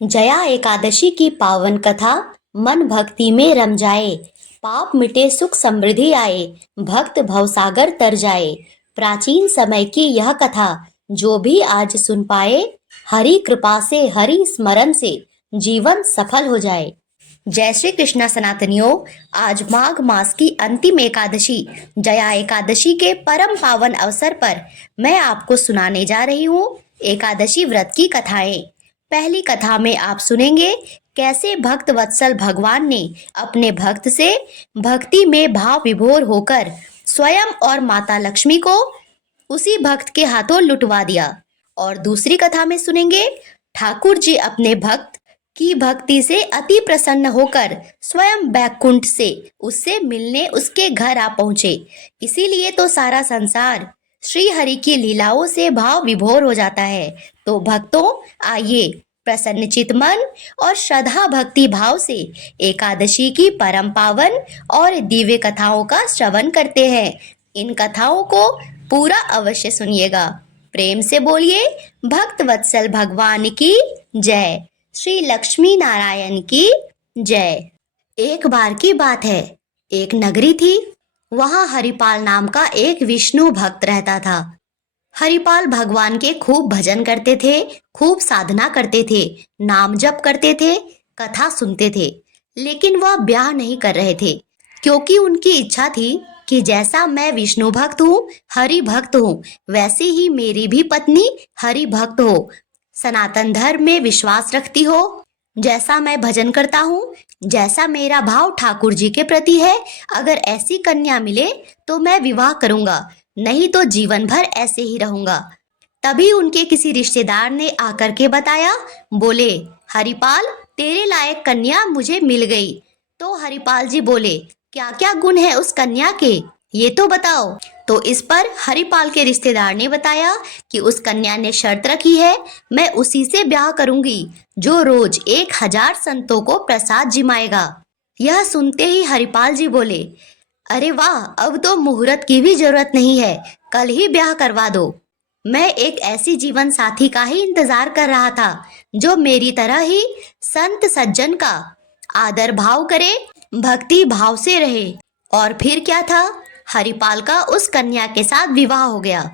जया एकादशी की पावन कथा। मन भक्ति में रम जाए, पाप मिटे सुख समृद्धि आए, भक्त भवसागर तर जाए। प्राचीन समय की यह कथा जो भी आज सुन पाए, हरि कृपा से हरि स्मरण से जीवन सफल हो जाए। जय श्री कृष्णा सनातनियों। आज माघ मास की अंतिम एकादशी जया एकादशी के परम पावन अवसर पर मैं आपको सुनाने जा रही हूँ एकादशी व्रत की कथाएं। पहली कथा में आप सुनेंगे कैसे भक्त वत्सल भगवान ने अपने भक्त से भक्ति में भाव विभोर होकर स्वयं और माता लक्ष्मी को उसी भक्त के हाथों लुटवा दिया। और दूसरी कथा में सुनेंगे ठाकुर जी अपने भक्त की भक्ति से अति प्रसन्न होकर स्वयं बैकुंठ से उससे मिलने उसके घर आ पहुंचे। इसीलिए तो सारा संसार श्री हरि की लीलाओं से भाव विभोर हो जाता है। तो भक्तों, आइए प्रसन्नचित मन और श्रद्धा भक्ति भाव से एकादशी की परम पावन और दिव्य कथाओं का श्रवण करते हैं। इन कथाओं को पूरा अवश्य सुनिएगा। प्रेम से बोलिए भक्त वत्सल भगवान की जय, श्री लक्ष्मी नारायण की जय। एक बार की बात है, एक नगरी थी। वहां हरिपाल नाम का एक विष्णु भक्त रहता था। हरिपाल भगवान के खूब भजन करते थे, खूब साधना करते थे, नाम जप करते थे, कथा सुनते थे। लेकिन वह ब्याह नहीं कर रहे थे, क्योंकि उनकी इच्छा थी कि जैसा मैं विष्णु भक्त हूँ, हरि भक्त हूँ, वैसे ही मेरी भी पत्नी हरि भक्त हो, सनातन धर्म में विश्वास रखती हो। जैसा मैं भजन करता हूँ, जैसा मेरा भाव ठाकुर जी के प्रति है, अगर ऐसी कन्या मिले तो मैं विवाह करूंगा, नहीं तो जीवन भर ऐसे ही रहूंगा। तभी उनके किसी रिश्तेदार ने आकर के बताया, बोले, हरिपाल तेरे लायक कन्या मुझे मिल गई। तो हरिपाल जी बोले, क्या क्या गुण है उस कन्या के, ये तो बताओ। तो इस पर हरिपाल के रिश्तेदार ने बताया कि उस कन्या ने शर्त रखी है, मैं उसी से ब्याह करूंगी जो रोज 1000 संतों को प्रसाद जिमाएगा। यह सुनते ही हरिपाल जी बोले, अरे वाह, अब तो मुहूर्त की भी जरूरत नहीं है, कल ही ब्याह करवा दो। मैं एक ऐसी जीवन साथी का ही इंतजार कर रहा था जो मेरी तरह ही संत सज्जन का आदर भाव करे, भक्ति भाव से रहे। और फिर क्या था, हरिपाल का उस कन्या के साथ विवाह हो गया।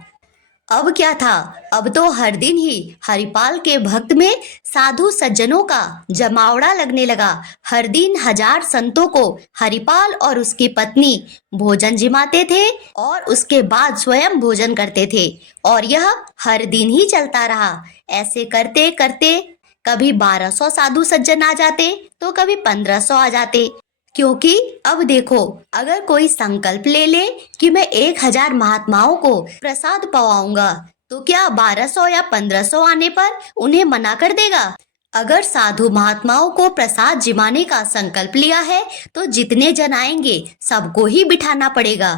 अब क्या था, अब तो हर दिन ही हरिपाल के भक्त में साधु सज्जनों का जमावड़ा लगने लगा। हर दिन 1000 संतों को हरिपाल और उसकी पत्नी भोजन जिमाते थे और उसके बाद स्वयं भोजन करते थे। और यह हर दिन ही चलता रहा। ऐसे करते करते कभी 1200 साधु सज्जन आ जाते तो कभी 1500 आ जाते। क्योंकि अब देखो, अगर कोई संकल्प ले ले कि मैं 1000 महात्माओं को प्रसाद पवाऊंगा, तो क्या 1200 या 1500 आने पर उन्हें मना कर देगा? अगर साधु महात्माओं को प्रसाद जिमाने का संकल्प लिया है तो जितने जन आएंगे सबको ही बिठाना पड़ेगा।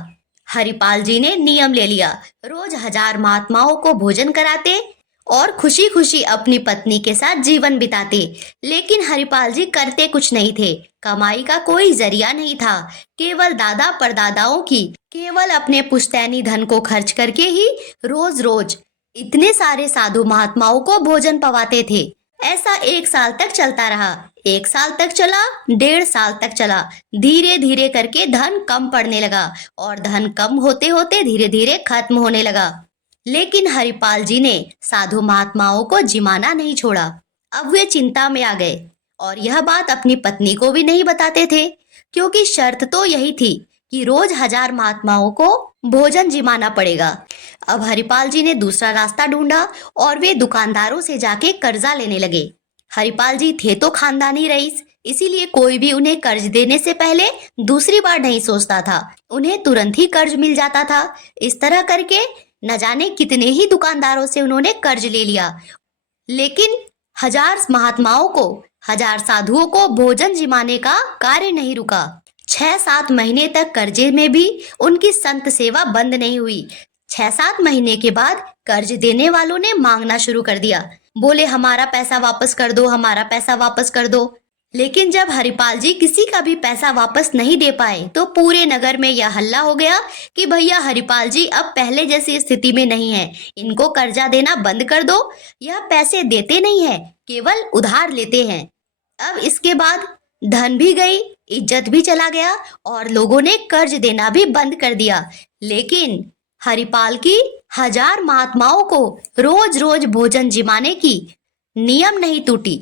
हरिपाल जी ने नियम ले लिया, रोज 1000 महात्माओं को भोजन कराते और खुशी खुशी अपनी पत्नी के साथ जीवन बिताते। लेकिन हरिपाल जी करते कुछ नहीं थे, कमाई का कोई जरिया नहीं था। केवल दादा परदादाओं की केवल अपने पुश्तैनी धन को खर्च करके ही रोज रोज इतने सारे साधु महात्माओं को भोजन पवाते थे। ऐसा 1 साल तक चलता रहा। 1 साल तक चला, 1.5 साल तक चला। धीरे धीरे करके धन कम पड़ने लगा और धन कम होते होते धीरे धीरे खत्म होने लगा। लेकिन हरिपाल जी ने साधु महात्माओं को जिमाना नहीं छोड़ा। अब वे चिंता में आ गए और यह बात अपनी पत्नी को भी नहीं बताते थे, क्योंकि शर्त तो यही थी कि रोज 1000 महात्माओं को भोजन जिमाना पड़ेगा। अब हरिपाल जी ने दूसरा रास्ता ढूंढा और वे दुकानदारों से जाके कर्जा लेने लगे। हरिपाल जी थे तो खानदानी रईस, इसीलिए कोई भी उन्हें कर्ज देने से पहले दूसरी बार नहीं सोचता था, उन्हें तुरंत ही कर्ज मिल जाता था। इस तरह करके न जाने कितने ही दुकानदारों से उन्होंने कर्ज ले लिया। लेकिन 1000 महात्माओं को, 1000 साधुओं को भोजन जिमाने का कार्य नहीं रुका। 6-7 महीने तक कर्जे में भी उनकी संत सेवा बंद नहीं हुई। 6-7 महीने के बाद कर्ज देने वालों ने मांगना शुरू कर दिया। बोले, हमारा पैसा वापस कर दो, हमारा पैसा वापस कर दो। लेकिन जब हरिपाल जी किसी का भी पैसा वापस नहीं दे पाए तो पूरे नगर में यह हल्ला हो गया कि भैया हरिपाल जी अब पहले जैसी स्थिति में नहीं है, इनको कर्जा देना बंद कर दो। यह पैसे देते नहीं है, केवल उधार लेते हैं। अब इसके बाद धन भी गई, इज्जत भी चला गया और लोगों ने कर्ज देना भी बंद कर दिया। लेकिन हरिपाल की 1000 महात्माओं को रोज रोज भोजन जिमाने की नियम नहीं टूटी।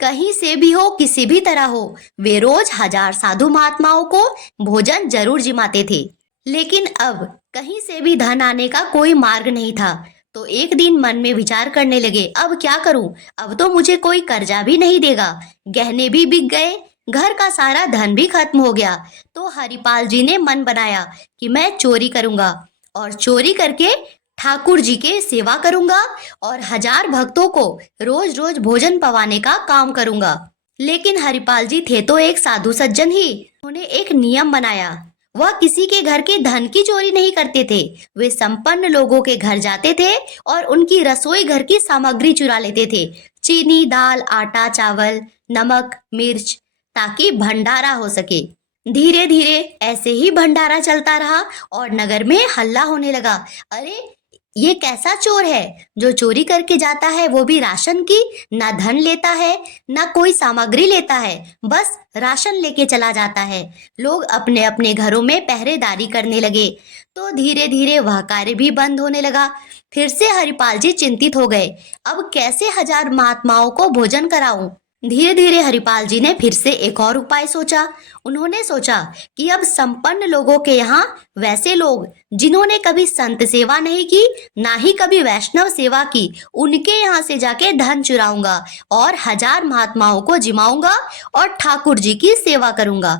कहीं से भी हो, किसी भी तरह हो, वे रोज 1000 साधु महात्माओं को भोजन जरूर जिमाते थे। लेकिन अब कहीं से भी धन आने का कोई मार्ग नहीं था। तो एक दिन मन में विचार करने लगे, अब क्या करूं? अब तो मुझे कोई कर्जा भी नहीं देगा, गहने भी बिक गए, घर का सारा धन भी खत्म हो गया। तो हरिपाल जी ने मन बनाया कि मैं चोरी करूंगा और चोरी करके ठाकुर जी के सेवा करूंगा और 1000 भक्तों को रोज रोज भोजन पवाने का काम करूंगा। लेकिन हरिपाल जी थे तो एक साधु सज्जन ही। उन्होंने एक नियम बनाया, वह किसी के घर के धन की चोरी नहीं करते थे। वे संपन्न लोगों के घर जाते थे और उनकी रसोई घर की सामग्री चुरा लेते थे, चीनी, दाल, आटा, चावल, नमक, मिर्च, ताकि भंडारा हो सके। धीरे धीरे ऐसे ही भंडारा चलता रहा और नगर में हल्ला होने लगा, अरे ये कैसा चोर है जो चोरी करके जाता है, वो भी राशन की, ना धन लेता है ना कोई सामग्री लेता है, बस राशन लेके चला जाता है। लोग अपने अपने घरों में पहरेदारी करने लगे। तो धीरे धीरे वह कार्य भी बंद होने लगा। फिर से हरिपाल जी चिंतित हो गए, अब कैसे 1000 महात्माओं को भोजन कराऊं? धीरे धीरे हरिपाल जी ने फिर से एक और उपाय सोचा। उन्होंने सोचा कि अब संपन्न लोगों के यहाँ वैसे लोग जिन्होंने कभी संत सेवा नहीं की, ना ही कभी वैष्णव सेवा की, उनके यहाँ से जाके धन चुराऊंगा और 1000 महात्माओं को जिमाऊंगा और ठाकुर जी की सेवा करूंगा।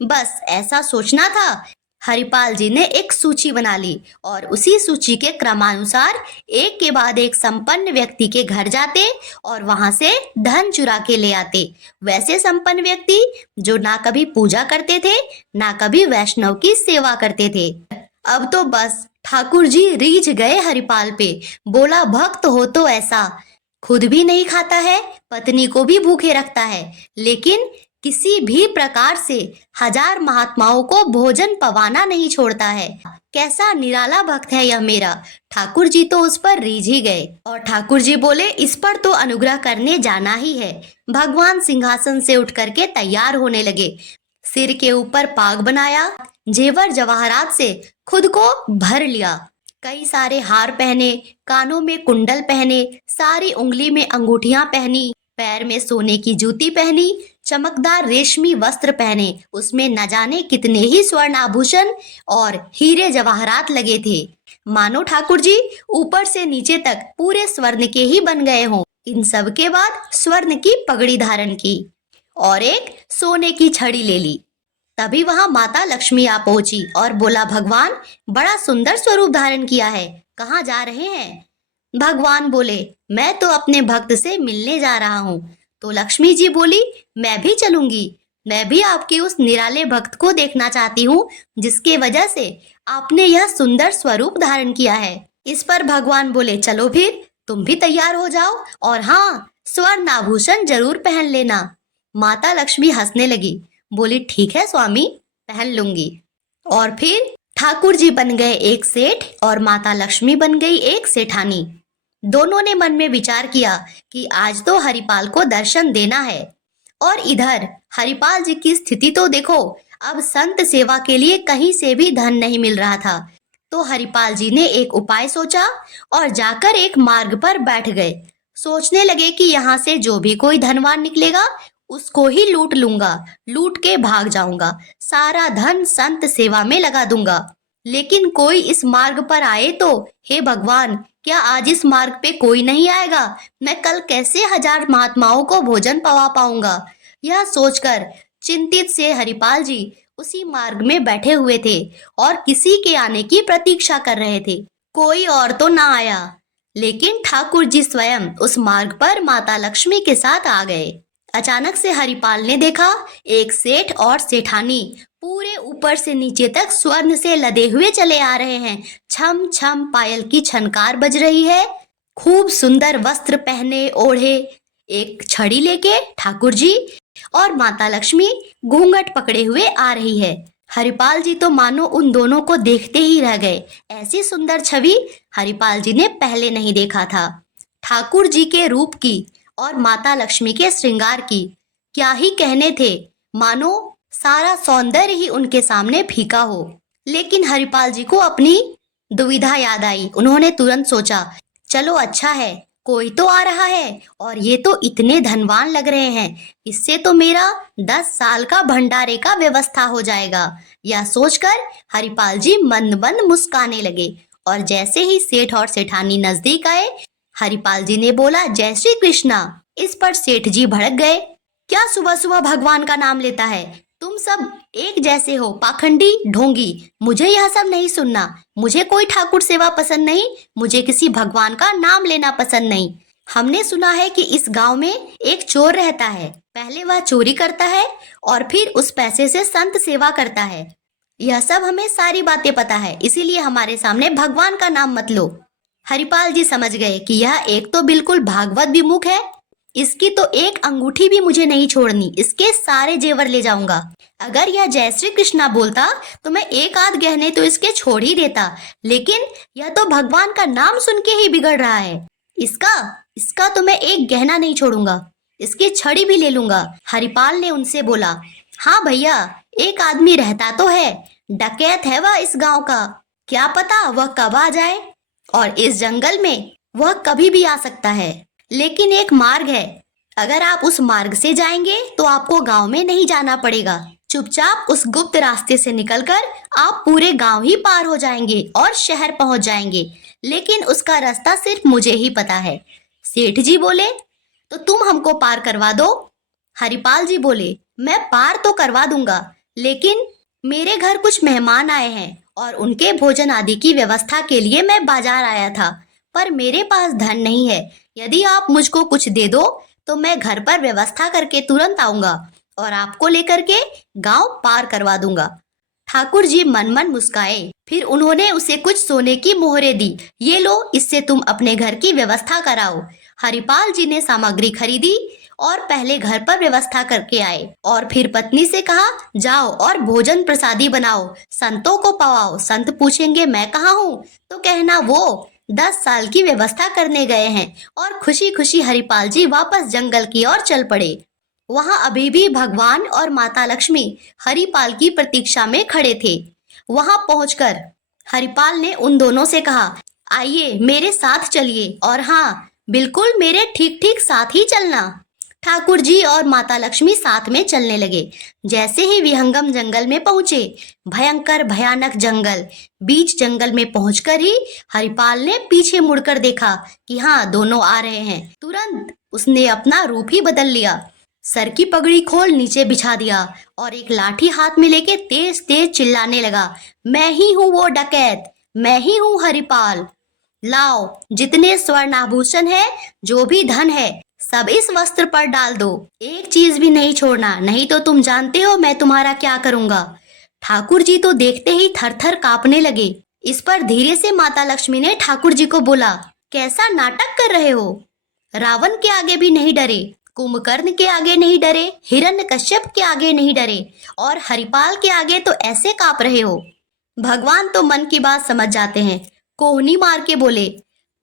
बस ऐसा सोचना था। हरिपाल जी ने एक सूची बना ली और उसी सूची के क्रमानुसार एक के बाद एक संपन्न व्यक्ति के घर जाते और वहां से धन चुरा के ले आते। वैसे संपन्न व्यक्ति जो ना कभी पूजा करते थे, ना कभी वैष्णव की सेवा करते थे। अब तो बस ठाकुर जी रीझ गए हरिपाल पे। बोला, भक्त हो तो ऐसा, खुद भी नहीं खाता है, पत्नी को भी भूखे रखता है, लेकिन किसी भी प्रकार से 1000 महात्माओं को भोजन पवाना नहीं छोड़ता है। कैसा निराला भक्त है यह मेरा। ठाकुर जी तो उस पर रीझ ही गए और ठाकुर जी बोले, इस पर तो अनुग्रह करने जाना ही है। भगवान सिंहासन से उठ करके तैयार होने लगे। सिर के ऊपर पाग बनाया, जेवर जवाहरात से खुद को भर लिया, कई सारे हार पहने, कानों में कुंडल पहने, सारी उंगली में अंगूठियां पहनी, पैर में सोने की जूती पहनी, चमकदार रेशमी वस्त्र पहने, उसमें न जाने कितने ही स्वर्ण आभूषण और हीरे जवाहरात लगे थे। मानो ठाकुर जी ऊपर से नीचे तक पूरे स्वर्ण के ही बन गए हों। इन सब के बाद स्वर्ण की पगड़ी धारण की और एक सोने की छड़ी ले ली। तभी वहां माता लक्ष्मी आ पहुंची और बोला, भगवान बड़ा सुंदर स्वरूप धारण किया है, कहाँ जा रहे हैं? भगवान बोले, मैं तो अपने भक्त से मिलने जा रहा हूँ। तो लक्ष्मी जी बोली, मैं भी चलूंगी, मैं भी आपके उस निराले भक्त को देखना चाहती हूँ जिसके वजह से आपने यह सुंदर स्वरूप धारण किया है। इस पर भगवान बोले, चलो फिर तुम भी तैयार हो जाओ और हाँ, स्वर्ण आभूषण जरूर पहन लेना। माता लक्ष्मी हंसने लगी, बोली, ठीक है स्वामी, पहन लूंगी। और फिर ठाकुर जी बन गए एक सेठ और माता लक्ष्मी बन गई एक सेठानी। दोनों ने मन में विचार किया कि आज तो हरिपाल को दर्शन देना है। और इधर हरिपाल जी की स्थिति तो देखो, अब संत सेवा के लिए कहीं से भी धन नहीं मिल रहा था। तो हरिपाल जी ने एक उपाय सोचा और जाकर एक मार्ग पर बैठ गए। सोचने लगे कि यहाँ से जो भी कोई धनवान निकलेगा उसको ही लूट लूंगा, लूट के भाग जाऊंगा, सारा धन संत सेवा में लगा दूंगा। लेकिन कोई इस मार्ग पर आए तो, हे भगवान, क्या आज इस मार्ग पे कोई नहीं आएगा? मैं कल कैसे 1000 महात्माओं को भोजन पवा पाऊंगा? यह सोचकर चिंतित से हरिपाल जी उसी मार्ग में बैठे हुए थे और किसी के आने की प्रतीक्षा कर रहे थे। कोई और तो ना आया, लेकिन ठाकुर जी स्वयं उस मार्ग पर माता लक्ष्मी के साथ आ गए। अचानक से हरिपाल ने देखा एक सेठ और सेठानी पूरे ऊपर से नीचे तक स्वर्ण से लदे हुए चले आ रहे हैं। छम छम पायल की छनकार बज रही है। खूब सुंदर वस्त्र पहने ओढ़े, एक छड़ी लेके ठाकुर जी और माता लक्ष्मी घूंघट पकड़े हुए आ रही है। हरिपाल जी तो मानो उन दोनों को देखते ही रह गए। ऐसी सुंदर छवि हरिपाल जी ने पहले नहीं देखा था। ठाकुर जी के रूप की और माता लक्ष्मी के श्रृंगार की क्या ही कहने थे, मानो सारा सौंदर्य ही उनके सामने फीका हो। लेकिन हरिपाल जी को अपनी दुविधा याद आई। उन्होंने तुरंत सोचा, चलो अच्छा है, कोई तो आ रहा है और ये तो इतने धनवान लग रहे हैं, इससे तो मेरा 10 साल का भंडारे का व्यवस्था हो जाएगा। यह सोचकर हरिपाल जी मंद मंद मुस्काने लगे। और जैसे ही सेठ और सेठानी नजदीक आए, हरिपाल जी ने बोला, जय श्री कृष्णा। इस पर सेठ जी भड़क गए। क्या सुबह सुबह भगवान का नाम लेता है? तुम सब एक जैसे हो, पाखंडी ढोंगी। मुझे यह सब नहीं सुनना। मुझे कोई ठाकुर सेवा पसंद नहीं, मुझे किसी भगवान का नाम लेना पसंद नहीं। हमने सुना है कि इस गांव में एक चोर रहता है। पहले वह चोरी करता है और फिर उस पैसे से संत सेवा करता है। यह सब हमें सारी बातें पता है, इसीलिए हमारे सामने भगवान का नाम मत लो। हरिपाल जी समझ गए कि यह एक तो बिल्कुल भागवत विमुख है, इसकी तो एक अंगूठी भी मुझे नहीं छोड़नी, इसके सारे जेवर ले जाऊंगा। अगर यह जय श्री कृष्णा बोलता तो मैं एक आध गहने तो इसके छोड़ ही देता, लेकिन यह तो भगवान का नाम सुन के ही बिगड़ रहा है। इसका इसका तो मैं एक गहना नहीं छोड़ूंगा, इसकी छड़ी भी ले लूंगा। हरिपाल ने उनसे बोला, हाँ भैया, एक आदमी रहता तो है, डकैत है वह इस गांव का। क्या पता वह कब आ जाए, और इस जंगल में वह कभी भी आ सकता है। लेकिन एक मार्ग है, अगर आप उस मार्ग से जाएंगे तो आपको गांव में नहीं जाना पड़ेगा। चुपचाप उस गुप्त रास्ते से निकलकर आप पूरे गांव ही पार हो जाएंगे और शहर पहुंच जाएंगे। लेकिन उसका रास्ता सिर्फ मुझे ही पता है। सेठ जी बोले, तो तुम हमको पार करवा दो। हरिपाल जी बोले, मैं पार तो करवा दूंगा, लेकिन मेरे घर कुछ मेहमान आए हैं और उनके भोजन आदि की व्यवस्था के लिए मैं बाजार आया था, पर मेरे पास धन नहीं है। यदि आप मुझको कुछ दे दो तो मैं घर पर व्यवस्था करके तुरंत आऊंगा और आपको लेकर के गांव पार करवा दूंगा। ठाकुर जी मन मन मुस्काए। फिर उन्होंने उसे कुछ सोने की मोहरें दी। ये लो, इससे तुम अपने घर की व्यवस्था कराओ। हरिपाल जी ने सामग्री खरीदी और पहले घर पर व्यवस्था करके आए और फिर पत्नी से कहा, जाओ और भोजन प्रसादी बनाओ, संतों को पवाओ। संत पूछेंगे मैं कहाँ हूँ तो कहना वो 10 साल की व्यवस्था करने गए हैं। और खुशी खुशी हरिपाल जी वापस जंगल की ओर चल पड़े। वहां अभी भी भगवान और माता लक्ष्मी हरिपाल की प्रतीक्षा में खड़े थे। वहां पहुंचकर हरिपाल ने उन दोनों से कहा, आइए मेरे साथ चलिए, और हाँ, बिल्कुल मेरे ठीक ठीक साथ ही चलना। ठाकुर जी और माता लक्ष्मी साथ में चलने लगे। जैसे ही विहंगम जंगल में पहुंचे, भयंकर भयानक जंगल, बीच जंगल में पहुंचकर ही हरिपाल ने पीछे मुड़कर देखा कि हाँ, दोनों आ रहे हैं। तुरंत उसने अपना रूप ही बदल लिया। सर की पगड़ी खोल नीचे बिछा दिया और एक लाठी हाथ में लेके तेज तेज चिल्लाने लगा, मैं ही हूँ वो डकैत, मैं ही हूँ हरिपाल। लाओ, जितने स्वर्ण आभूषण है, जो भी धन है, सब इस वस्त्र पर डाल दो, एक चीज भी नहीं छोड़ना, नहीं तो तुम जानते हो मैं तुम्हारा क्या करूंगा। ठाकुर जी तो देखते ही थर थर कांपने लगे। इस पर धीरे से माता लक्ष्मी ने ठाकुर जी को बोला, कैसा नाटक कर रहे हो? रावण के आगे भी नहीं डरे, कुंभकर्ण के आगे नहीं डरे, हिरण्यकश्यप के आगे नहीं डरे, और हरिपाल के आगे तो ऐसे कांप रहे हो। भगवान तो मन की बात समझ जाते हैं। कोहनी मार के बोले,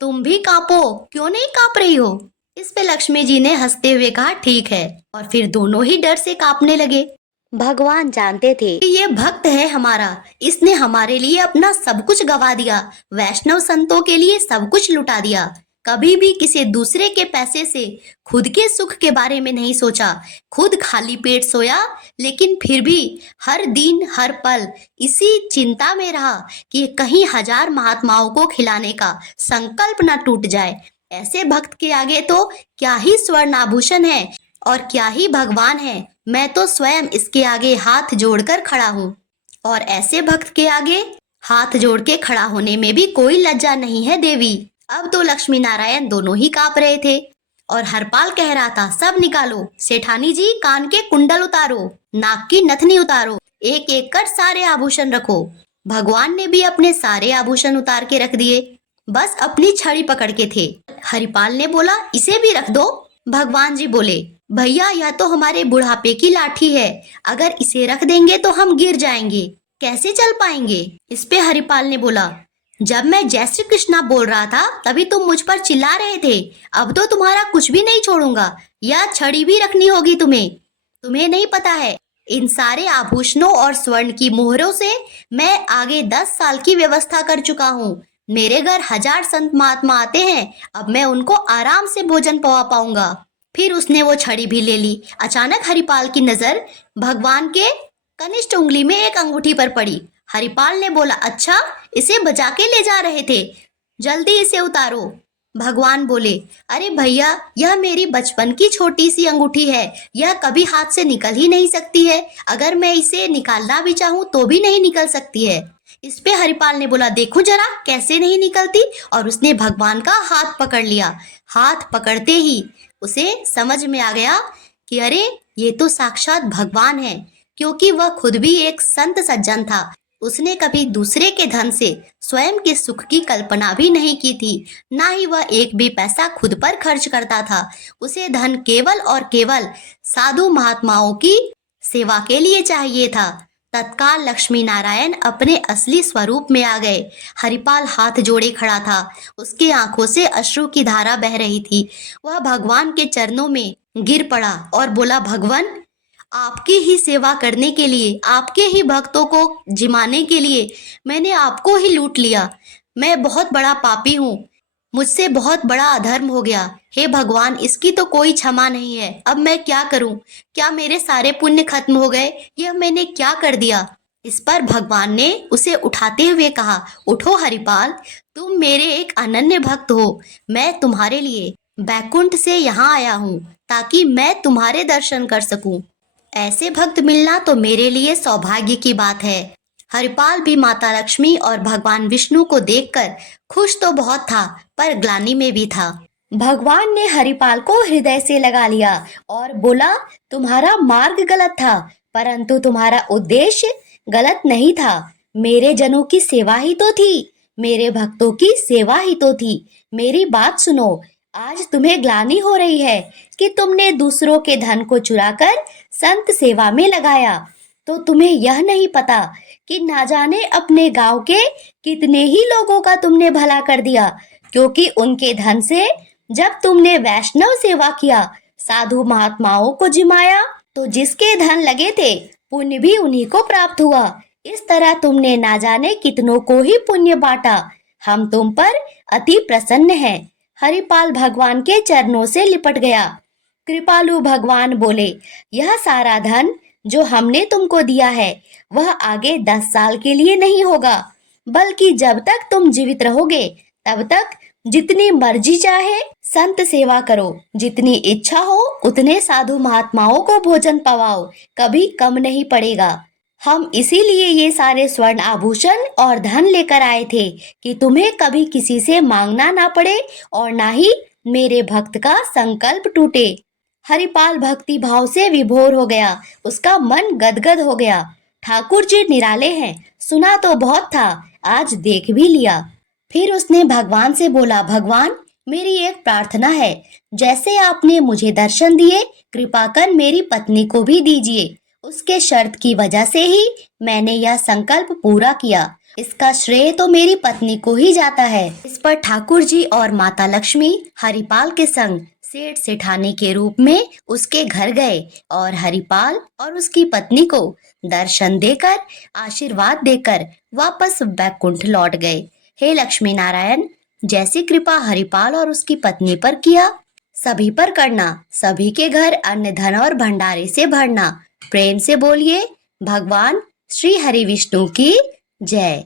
तुम भी कांपो, क्यों नहीं कांप रही हो? इस पे लक्ष्मी जी ने हंसते हुए कहा, ठीक है, और फिर दोनों ही डर से कांपने लगे। भगवान जानते थे कि ये भक्त है हमारा, इसने हमारे लिए अपना सब कुछ गवा दिया, वैष्णव संतों के लिए सब कुछ लुटा दिया। कभी भी किसी दूसरे के पैसे से खुद के सुख के बारे में नहीं सोचा, खुद खाली पेट सोया, लेकिन फिर भी हर दिन हर पल इसी चिंता में रहा कि कहीं 1000 महात्माओं को खिलाने का संकल्प न टूट जाए। ऐसे भक्त के आगे तो क्या ही स्वर्ण आभूषण है और क्या ही भगवान है, मैं तो स्वयं इसके आगे हाथ जोड़कर खड़ा हूँ। और ऐसे भक्त के आगे हाथ जोड़ के खड़ा होने में भी कोई लज्जा नहीं है देवी। अब तो लक्ष्मी नारायण दोनों ही कांप रहे थे और हरपाल कह रहा था, सब निकालो, सेठानी जी कान के कुंडल उतारो, नाक की नथनी उतारो, एक एक कर सारे आभूषण रखो। भगवान ने भी अपने सारे आभूषण उतार के रख दिए, बस अपनी छड़ी पकड़ के थे। हरिपाल ने बोला, इसे भी रख दो। भगवान जी बोले, भैया यह तो हमारे बुढ़ापे की लाठी है, अगर इसे रख देंगे तो हम गिर जाएंगे, कैसे चल पाएंगे। इस पे हरिपाल ने बोला, जब मैं जय श्री कृष्णा बोल रहा था तभी तुम मुझ पर चिल्ला रहे थे, अब तो तुम्हारा कुछ भी नहीं छोड़ूंगा, या छड़ी भी रखनी होगी तुम्हें। तुम्हें नहीं पता है, इन सारे आभूषणों और स्वर्ण की मोहरों से मैं आगे 10 साल की व्यवस्था कर चुका हूँ। मेरे घर 1000 संत महात्मा आते हैं, अब मैं उनको आराम से भोजन पवा पाऊंगा। फिर उसने वो छड़ी भी ले ली। अचानक हरिपाल की नजर भगवान के कनिष्ठ उंगली में एक अंगूठी पर पड़ी। हरिपाल ने बोला, अच्छा, इसे बचा के ले जा रहे थे, जल्दी इसे उतारो। भगवान बोले, अरे भैया, यह मेरी बचपन की छोटी सी अंगूठी है, यह कभी हाथ से निकल ही नहीं सकती है, अगर मैं इसे निकालना भी चाहूँ तो भी नहीं निकल सकती है। इस पे हरिपाल ने बोला, देखो जरा कैसे नहीं निकलती, और उसने भगवान का हाथ पकड़ लिया। हाथ पकड़ते ही उसे समझ में आ गया कि अरे ये तो साक्षात भगवान है, क्योंकि वह खुद भी एक संत सज्जन था। उसने कभी दूसरे के धन से स्वयं के सुख की कल्पना भी नहीं की थी, ना ही वह एक भी पैसा खुद पर खर्च करता था। उसे धन केवल और केवल साधु महात्माओं की सेवा के लिए चाहिए था। तत्काल लक्ष्मी नारायण अपने असली स्वरूप में आ गए। हरिपाल हाथ जोड़े खड़ा था, उसके आंखों से अश्रु की धारा बह रही थी। वह भगवान के चरणों में गिर पड़ा और बोला, भगवान, आपकी ही सेवा करने के लिए, आपके ही भक्तों को जिमाने के लिए मैंने आपको ही लूट लिया। मैं बहुत बड़ा पापी हूँ, मुझसे बहुत बड़ा अधर्म हो गया। हे भगवान, इसकी तो कोई क्षमा नहीं है। अब मैं क्या करूं? क्या मेरे सारे पुण्य खत्म हो गए? यह मैंने क्या कर दिया? इस पर भगवान ने उसे उठाते हुए कहा, उठो हरिपाल, तुम मेरे एक अनन्य भक्त हो। मैं तुम्हारे लिए बैकुंठ से यहाँ आया हूँ ताकि मैं तुम्हारे दर्शन कर सकूं। ऐसे भक्त मिलना तो मेरे लिए सौभाग्य की बात है। हरिपाल भी माता लक्ष्मी और भगवान विष्णु को देखकर खुश तो बहुत था, पर ग्लानि में भी था। भगवान ने हरिपाल को हृदय से लगा लिया और बोला, तुम्हारा मार्ग गलत था, परंतु तुम्हारा उद्देश्य गलत नहीं था। मेरे जनों की सेवा ही तो थी, मेरे भक्तों की सेवा ही तो थी। मेरी बात सुनो, आज तुम्हें ग्लानि हो रही है कि तुमने दूसरों के धन को चुराकर संत सेवा में लगाया, तो तुम्हें यह नहीं पता कि ना जाने अपने गांव के कितने ही लोगों का तुमने भला कर दिया, क्योंकि उनके धन से जब तुमने वैष्णव सेवा किया, साधु महात्माओं को जिमाया, तो जिसके धन लगे थे पुण्य भी उन्हीं को प्राप्त हुआ। इस तरह तुमने ना जाने कितनों को ही पुण्य बांटा। हम तुम पर अति प्रसन्न हैं। हरिपाल भगवान के चरणों से लिपट गया। कृपालु भगवान बोले, यह सारा धन जो हमने तुमको दिया है वह आगे 10 साल के लिए नहीं होगा, बल्कि जब तक तुम जीवित रहोगे तब तक जितनी मर्जी चाहे संत सेवा करो, जितनी इच्छा हो उतने साधु महात्माओं को भोजन पवाओ, कभी कम नहीं पड़ेगा। हम इसीलिए ये सारे स्वर्ण आभूषण और धन लेकर आए थे कि तुम्हें कभी किसी से मांगना ना पड़े और ना ही मेरे भक्त का संकल्प टूटे। हरिपाल भक्ति भाव से विभोर हो गया, उसका मन गदगद हो गया। ठाकुर जी निराले हैं, सुना तो बहुत था, आज देख भी लिया। फिर उसने भगवान से बोला, भगवान, मेरी एक प्रार्थना है, जैसे आपने मुझे दर्शन दिए, कृपा कर मेरी पत्नी को भी दीजिए। उसके शर्त की वजह से ही मैंने यह संकल्प पूरा किया, इसका श्रेय तो मेरी पत्नी को ही जाता है। इस पर ठाकुर जी और माता लक्ष्मी हरिपाल के संग सेठ सेठानी के रूप में उसके घर गए और हरिपाल और उसकी पत्नी को दर्शन देकर, आशीर्वाद देकर वापस बैकुंठ लौट गए। हे लक्ष्मी नारायण, जैसी कृपा हरिपाल और उसकी पत्नी पर किया, सभी पर करना, सभी के घर अन्न धन और भंडारे से भरना। प्रेम से बोलिए, भगवान श्री हरि विष्णु की जय।